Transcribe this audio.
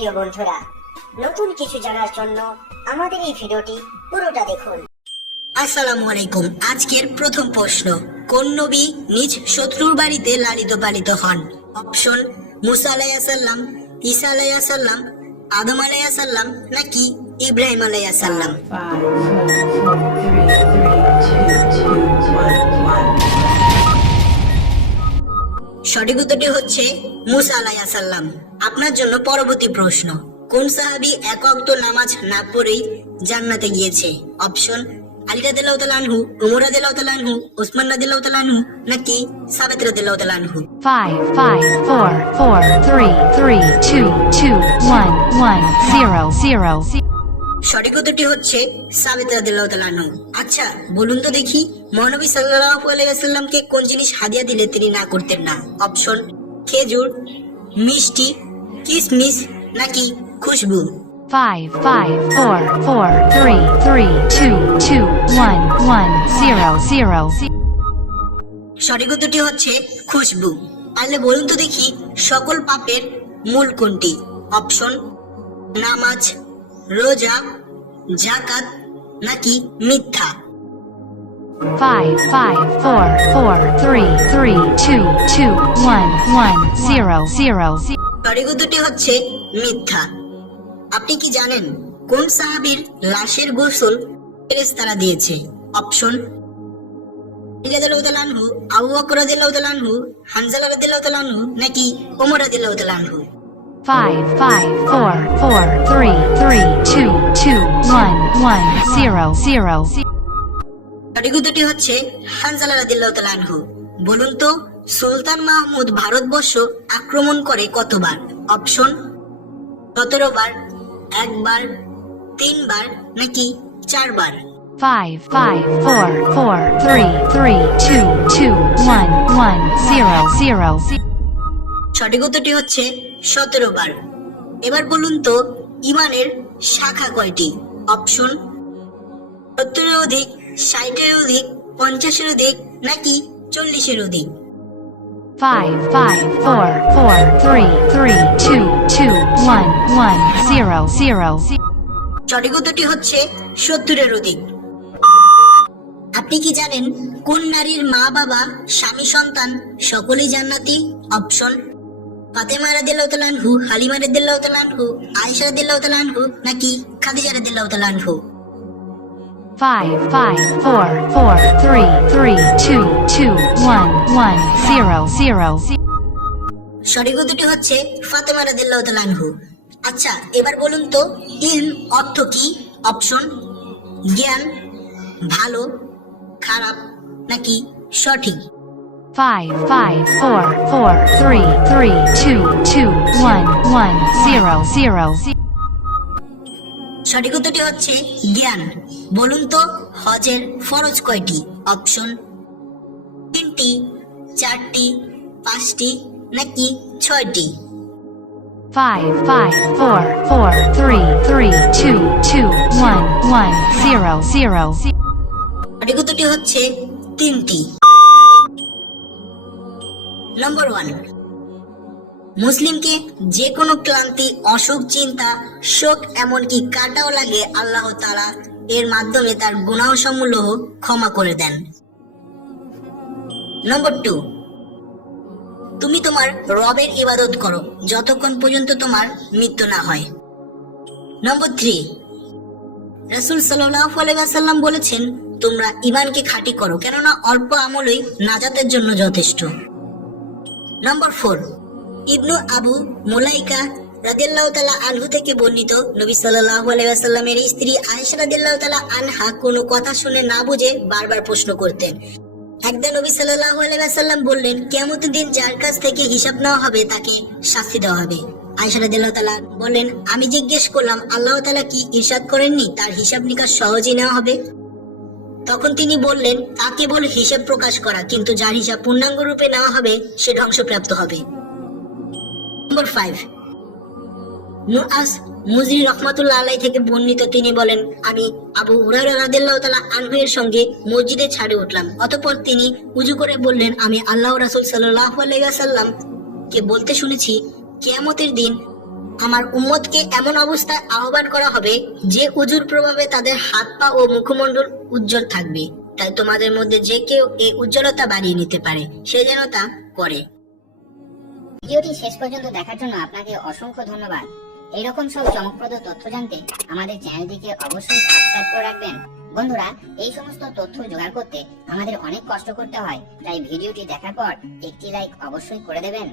প্রিয় বন্ধুরা, নতুন কিছু জানার জন্য আমাদের এই ভিডিওটি পুরোটা দেখুন। আসসালামু আলাইকুম। আজকের প্রথম প্রশ্ন, কোন নবী নিজ শত্রুর বাড়িতে লালিত পালিত হন? অপশন মুসা আলাইহিস সালাম, ঈসা আলাইহিস সালাম, আদম আলাইহিস সালাম নাকি ইব্রাহিম আলাইহিস সালাম? 5, 4, 3, 2, 1. সঠিক উত্তরটি হচ্ছে মুসা আলাইহিস সালাম। আপনার জন্য পরবর্তী প্রশ্ন, কোন সাহাবী এক ওয়াক্ত নামাজ না পড়েই জান্নাতে গিয়েছে? অপশন আলী রাদিয়াল্লাহু তাআলা আনহু, উমর রাদিয়াল্লাহু তাআলা আনহু, উসমান রাদিয়াল্লাহু তাআলা আনহু নাকি সাবিত রাদিয়াল্লাহু তাআলা আনহু? 5, 4, 4, 3, 3, 2, 2, 1, 1, 0, 0. সঠিক উত্তরটি হচ্ছে সাবিত রাদিয়াল্লাহু তাআলা আনহু। আচ্ছা বলুন তো দেখি, মহানবী সাল্লাল্লাহু আলাইহি ওয়াসাল্লামকে কোন জিনিস হাদিয়া দিলে তিনি না করতেন না? অপশন খেজুর, মিষ্টি, কিশমিশ নাকি খুশবু? 5, 5, 4, 4, 3, 3, 2, 2, 1, 1, 0, 0. সঠিক উত্তরটি হচ্ছে খুশবু। তাহলে বলুন তো দেখি, সকল পাপের মূল কোনটি? অপশন নামাজ, রোজা, যাকাত নাকি মিথ্যা? 5, 5, 4, 4, 3, 3, 2, 2, 1, 1, 0, 0. সঠিক উত্তরটি হচ্ছে মিথ্যা। আপনি কি জানেন কোন সাহাবীর লাশের গোসল ফেরেশতারা দিয়েছে? অপশন আলী রাদিয়াল্লাহু তাআলা আনহু, আবু বকর রাদিয়াল্লাহু তাআলা আনহু, হানজালা রাদিয়াল্লাহু তাআলা আনহু নাকি ওমর রাদিয়াল্লাহু তাআলা আনহু? 5, 5, 4, 4, 3, 3, 2, 2, 1, 1, 0, 0. সঠিক উত্তরটি হচ্ছে হানজালা রাদিয়াল্লাহু তাআলা আনহু। বলুন তো, সুলতান মাহমুদ ভারতবর্ষ আক্রমণ করে কতবার? অপশন 17 বার, 1 বার, 3 বার নাকি 4 বার? 5, 5, 4, 4, 3, 3, 2, 2, 1, 1, 0, 0. সঠিক উত্তরটি হচ্ছে 17 বার। এবার বলুন তো, ইমানের শাখা কয়টি? অপশন 70-এর অধিক, 60-এর অধিক, 50-এর অধিক নাকি 40-এর অধিক? 5, 5, 4, 4, 3, 3, 2, 2, 1, 1, 0, 0. সঠিক উত্তরটি হচ্ছে 70-এর অধিক। আপনি কি জানেন কোন নারীর মা বাবা স্বামী সন্তান সকলেই জান্নাতি? অপশন ফাতেমা রাদিয়াল্লাহু তাআলা আনহু, হালিমা রাদিয়াল্লাহু তাআলা আনহু, আয়েশা রাদিয়াল্লাহু তাআলা আনহু নাকি খাদিজা রাদিয়াল্লাহু তাআলা আনহু? 5, 5, 4, 4, 3, 3, 2, 2, 1, 1, 0, 0. সঠিক উত্তরটি হচ্ছে ফাতেমা রাদিয়াল্লাহু তাআলা আনহু। আচ্ছা এবার বলুন তো, ইলম অর্থ কি? অপশন জ্ঞান, ভালো, খারাপ নাকি সঠিক? 5, 5, 4, 4, 3, 3, 2, 2, 1, 1, 0, 0. সঠিক উত্তরটি হচ্ছে জ্ঞান। বলুন তো, হজের ফরজ কয়টি? অপশন 3টি, 4টি, 5টি নাকি 6টি? 5, 5, 4, 4, 3, 3, 2, 2, 1, 1, 0, 0. সঠিক উত্তরটি হচ্ছে 3টি। নম্বর 1, মুসলিমকে যে কোনো ক্লান্তি, অসুখ, চিন্তা, শোক এমনকি কাটাও লাগে আল্লাহ তাআলা এর মাধ্যমে তার গুনাহ সমূহ ক্ষমা করে দেন। নম্বর 2, তুমি তোমার রবের ইবাদত করো যতক্ষণ পর্যন্ত তোমার মৃত্যু না হয়। নম্বর 3, রাসূল সাল্লাল্লাহু আলাইহি ওয়াসাল্লাম বলেছেন, তোমরা ঈমানকে খাঁটি করো, কেননা অল্প আমলই নাজাতের জন্য যথেষ্ট। নম্বর 4, ইবনু আবু মুলাইকা রাদিয়াল্লাহু তাআলা আনহু থেকে বর্ণিত, নবী সাল্লাল্লাহু আলাইহি ওয়াসাল্লামের স্ত্রী আয়েশা রাদিয়াল্লাহু তাআলা আনহা কোনো কথা শুনে না বুঝে বারবার প্রশ্ন করতেন। একদিন নবী সাল্লাল্লাহু আলাইহি ওয়াসাল্লাম বললেন, কিয়ামতের দিন যার কাছ থেকে হিসাব নেওয়া হবে তাকে শাস্তি দেওয়া হবে। আয়েশা রাদিয়াল্লাহু তাআলা বলেন, আমি জিজ্ঞেস করলাম, আল্লাহ তাআলা কি ইরশাদ করেননি তার হিসাব নিকাশ সহজেই নেওয়া হবে? তখন তিনি বললেন, তা কেবল হিসাব প্রকাশ করা, কিন্তু যার হিসাব পূর্ণাঙ্গ রূপে নেওয়া হবে সে ধ্বংসপ্রাপ্ত হবে। নম্বর 5, মুআজ মুজরি রাহমাতুল্লাহ আলাইহি থেকে বর্ণিত, তিনি বলেন, আমি আবু হুরায়রা রাদিয়াল্লাহু তাআলা আনহু এর সঙ্গে মসজিদে ছাদে উঠলাম। অতঃপর তিনি উযু করে বললেন, আমি আল্লাহ রাসূল সাল্লাল্লাহু আলাইহি ওয়াসাল্লাম কে বলতে শুনেছি, কিয়ামতের দিন আমার উম্মতকে এমন অবস্থায় আহ্বান করা হবে যে উজুর প্রভাবে তাদের হাত পা ও মুখমণ্ডল উজ্জ্বল থাকবে। তাই তোমাদের মধ্যে যে কেউ এই উজ্জ্বলতা বাড়িয়ে নিতে পারে সে যেন তা করে। ভিডিওটি শেষ পর্যন্ত দেখার জন্য আপনাকে অসংখ্য ধন্যবাদ। এইরকম সব চমকপ্রদ তথ্য জানতে আমাদের চ্যানেলটিকে অবশ্যই সাবস্ক্রাইব করে রাখবেন। বন্ধুরা, এই সমস্ত তথ্য জোগাড় করতে আমাদের অনেক কষ্ট করতে হয়, তাই ভিডিওটি দেখার পর একটি লাইক অবশ্যই করে দেবেন।